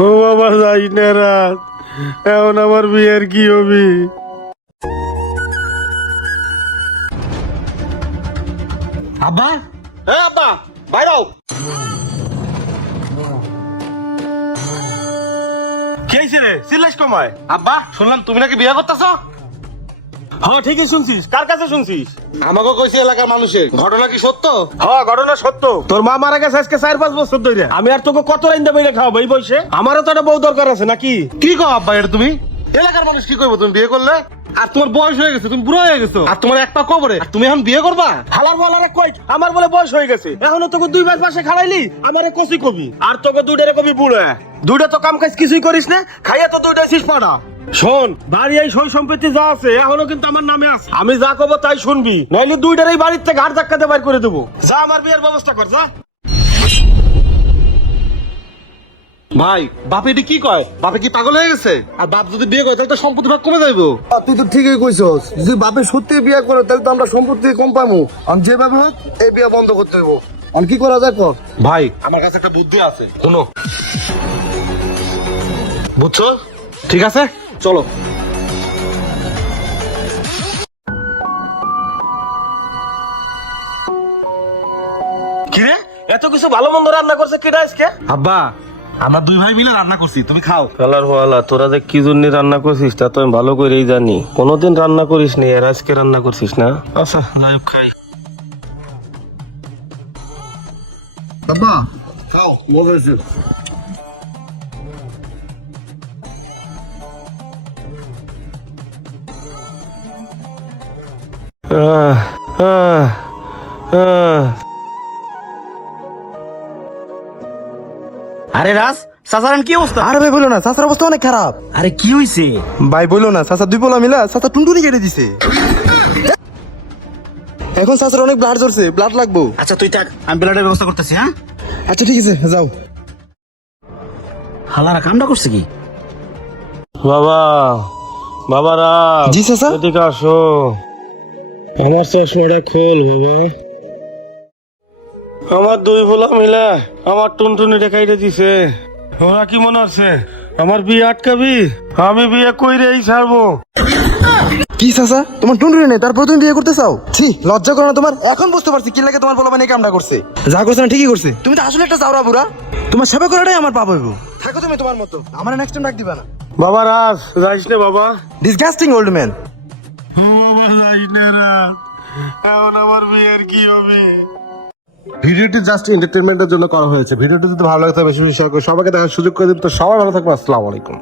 ও বাবা যাই না রাত, এখন আমার বিয়ের কি হবি? আব্বা, হ্যাঁ আব্বা, বাইরাও। কি হয়েছে রে, চিল্লাস কমায়? আব্বা, শুনলাম তুমি নাকি বিয়ে করতেছ? হ্যাঁ ঠিকই শুনছিস। কার কাছে শুনছিস? আমাকে কইছে এলাকার মানুষের। ঘটনা কি সত্য? হ্যাঁ ঘটনা সত্য। তোর মা মারা গেছে আজকে 4-5 বছর ধরে। আমি আর তোকে কত রাইন্দা বাইরে খাওয়াবো এই বয়সে? আমারও তো একটা বউ দরকার আছে নাকি? কি কও আব্বা এটা তুমি? এলাকার মানুষ কি করবো তুমি বিয়ে করলে? আর তোমার বয়স হয়ে গেছে, তুমি বুড়ো হয়ে গেছো, আর তোমার একটা কবরে, আর তুমি এখন বিয়ে করবা? হালার বলারে কই আমার বলে বয়স হয়ে গেছে, এখনো তোকে 2 মাস পাশে খাড়াইলি, আমারে কসি কবি আর তোকে দুইটারে কবি বুড়ো। দুইটা তো কাম কাজ কিছুই করিস না, খাইয়া তো দুইটা ছিস পাড়া। শোন, বাড়ি এই সই সম্পত্তি যা আছে এখনো কিন্তু আমার নামে আছে। আমি যা কব তাই শুনবি, নাইলে দুইটার এই বাড়ির থেকে ঘাট ধাক্কাতে বাইর করে দেবো। যা আমার বিয়ের ব্যবস্থা কর যা। ভাই, বাপ এটি কি কয়? বাপে কি পাগল হয়ে গেছে? আর বাপ যদি বিয়ে করে তাহলে তো সম্পত্তি ভাগ কমে যাইবো। তুই তো ঠিকই কইছস, যদি বাপে সত্যি বিয়ে করে তাহলে তো আমরা সম্পত্তি কম পাবো। আর যেভাবে হোক এই বিয়ে বন্ধ করতে হইব। আর কি করা যায় কর। ভাই, আমার কাছে একটা বুদ্ধি আছে, শুনো। বুঝছো? ঠিক আছে, চলো। কিরে, এত কিছু ভালো মন্দ রান্না করছে কেডা আজকে? আব্বা, আমরা 2 ভাই মিলে রান্না করছি, তুমি খাও। কালার ওয়ালা, তোরা যে কি জন্য রান্না করছিস তা তো আমি ভালো করেই জানি। কোনোদিন রান্না করিস নি, আর আজকে রান্না করছিস না? আচ্ছা নায়ক খাই। বাবা খাও, মজা হয়েছে। আহ, আহ, আহ। আরে রাজ, চাচার কি অবস্থা? আরে ভাই বলো না, চাচার অবস্থা অনেক খারাপ। আরে কি হইছে? ভাই বলো না, চাচা 2 পোলা মিলা চাচা টুনটুনি কেটে দিছে। এখন চাচার অনেক ব্লাড ঝরছে, ব্লাড লাগবো। আচ্ছা তুই থাক, আমি ব্লাডের ব্যবস্থা করতেছি। হ্যাঁ আচ্ছা ঠিক আছে, যাও। হালারা কামটা করছে কি? বাবা, বাবারা, জি চাচা। এদিকে আসো। আমার চশমাটা খোল বাবা। আমার 2 পোলা মিলা আমার টুনটুনিটা কাইটে দিছে। ওরা কি মনে হচ্ছে আমার বিয়ে আটকাবি? আমি বিয়ে কইরেই ছাড়বো। কি চাচা, তোমার টুনটুনি নেই তারপর তুমি বিয়ে করতে চাও? ছি, লজ্জা করো না তোমার? এখন বুঝতে পারছি কি লাগে তোমার পোলাপান এই কামটা করছে। যা করছে না ঠিকই করছে। তুমি তো আসলে একটা জাউরা বুড়া। তোমার সেবা করাটাই আমার পাপ হইব। থাকো তুমি তোমার মতো, আমার নেক্সট টাইম ডাক দিবা না। বাবা রাজ, যাইস না বাবা। Disgusting old man. যাইস না রাজ, এখন আমার বিয়ের কি হবে? ভিডিওটি জাস্ট এন্টারটেইনমেন্টের জন্য করা হয়েছে। ভিডিওটি যদি ভালো লাগে তবে বেশি বেশি শেয়ার করে সবাইকে দেখার সুযোগ করে দিন। তো সবাই ভালো থাকবে, আসসালামু আলাইকুম।